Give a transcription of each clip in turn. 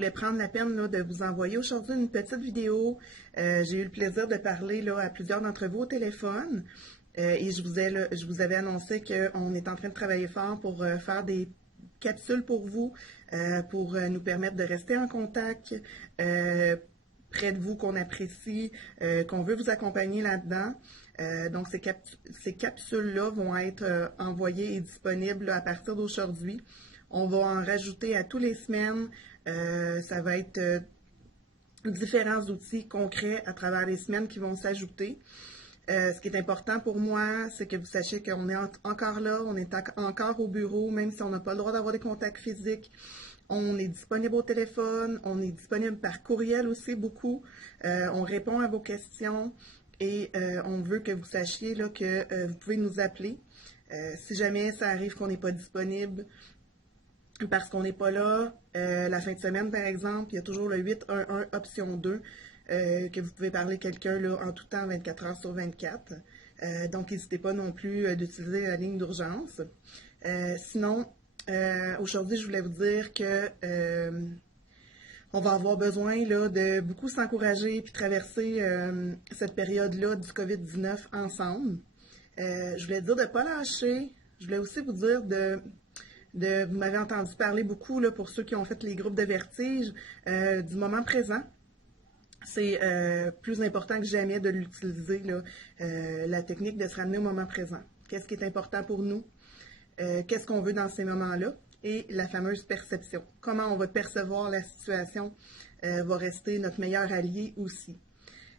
voulais prendre la peine là, de vous envoyer aujourd'hui une petite vidéo. J'ai eu le plaisir de parler là, à plusieurs d'entre vous au téléphone et je vous avais annoncé qu'on est en train de travailler fort pour faire des capsules pour vous, pour nous permettre de rester en contact près de vous, qu'on apprécie, qu'on veut vous accompagner là-dedans. Donc, ces capsules-là vont être envoyées et disponibles là, à partir d'aujourd'hui. On va en rajouter à tous les semaines. Ça va être différents outils concrets à travers les semaines qui vont s'ajouter. Ce qui est important pour moi, c'est que vous sachiez qu'on est encore là, on est encore au bureau, même si on n'a pas le droit d'avoir des contacts physiques. On est disponible au téléphone, on est disponible par courriel aussi beaucoup. On répond à vos questions et on veut que vous sachiez là, que vous pouvez nous appeler. Si jamais ça arrive qu'on n'est pas disponible, parce qu'on n'est pas là, la fin de semaine par exemple, il y a toujours le 811 option 2 que vous pouvez parler à quelqu'un en tout temps 24 heures sur 24. Donc n'hésitez pas non plus d'utiliser la ligne d'urgence. Sinon, aujourd'hui je voulais vous dire que on va avoir besoin là, de beaucoup s'encourager puis traverser cette période-là du COVID-19 ensemble. Je voulais dire de ne pas lâcher. Je voulais aussi vous dire vous m'avez entendu parler beaucoup, là, pour ceux qui ont fait les groupes de vertige, du moment présent. C'est plus important que jamais de l'utiliser, la technique de se ramener au moment présent. Qu'est-ce qui est important pour nous? Qu'est-ce qu'on veut dans ces moments-là? Et la fameuse perception. Comment on va percevoir la situation va rester notre meilleur allié aussi.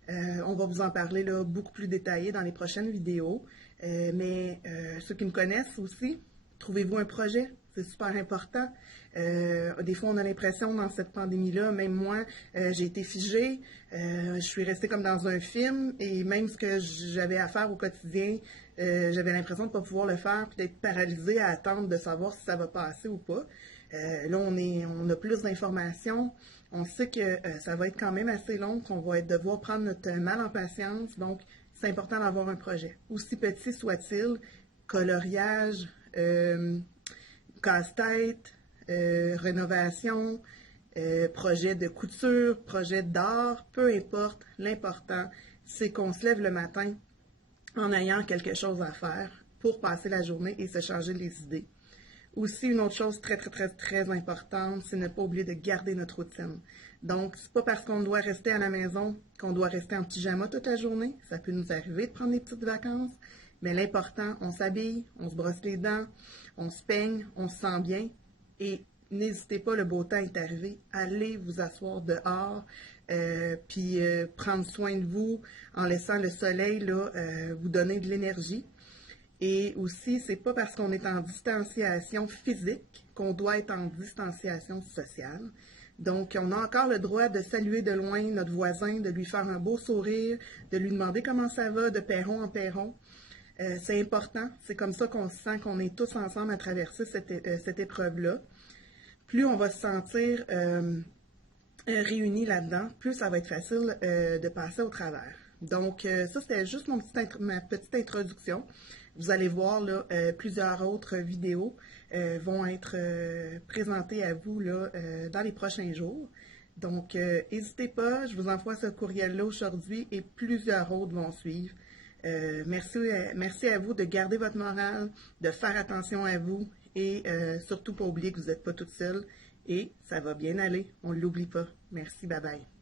On va vous en parler là, beaucoup plus détaillé dans les prochaines vidéos. Mais ceux qui me connaissent aussi, trouvez-vous un projet. C'est super important. Des fois, on a l'impression dans cette pandémie-là, même moi, j'ai été figée, je suis restée comme dans un film et même ce que j'avais à faire au quotidien, j'avais l'impression de ne pas pouvoir le faire puis d'être paralysée à attendre de savoir si ça va passer ou pas. Là, on a plus d'informations. On sait que ça va être quand même assez long, qu'on va devoir prendre notre mal en patience. Donc, c'est important d'avoir un projet. Aussi petit soit-il, coloriage, casse-tête, rénovation, projet de couture, projet d'art, peu importe, l'important, c'est qu'on se lève le matin en ayant quelque chose à faire pour passer la journée et se changer les idées. Aussi, une autre chose très, très, très, très importante, c'est ne pas oublier de garder notre routine. Donc, c'est pas parce qu'on doit rester à la maison qu'on doit rester en pyjama toute la journée. Ça peut nous arriver de prendre des petites vacances, mais l'important, on s'habille, on se brosse les dents, on se peigne, on se sent bien et n'hésitez pas, le beau temps est arrivé, allez vous asseoir dehors, puis prendre soin de vous en laissant le soleil là, vous donner de l'énergie. Et aussi, c'est pas parce qu'on est en distanciation physique qu'on doit être en distanciation sociale. Donc, on a encore le droit de saluer de loin notre voisin, de lui faire un beau sourire, de lui demander comment ça va, de perron en perron. C'est important, c'est comme ça qu'on se sent qu'on est tous ensemble à traverser cette épreuve-là. Plus on va se sentir réunis là-dedans, plus ça va être facile de passer au travers. Donc, ça, c'était juste ma petite introduction. Vous allez voir, là, plusieurs autres vidéos vont être présentées à vous là, dans les prochains jours. Donc, n'hésitez pas, je vous envoie ce courriel-là aujourd'hui et plusieurs autres vont suivre. Merci à vous de garder votre morale, de faire attention à vous et surtout pas oublier que vous n'êtes pas toute seule et ça va bien aller, on ne l'oublie pas. Merci, bye bye.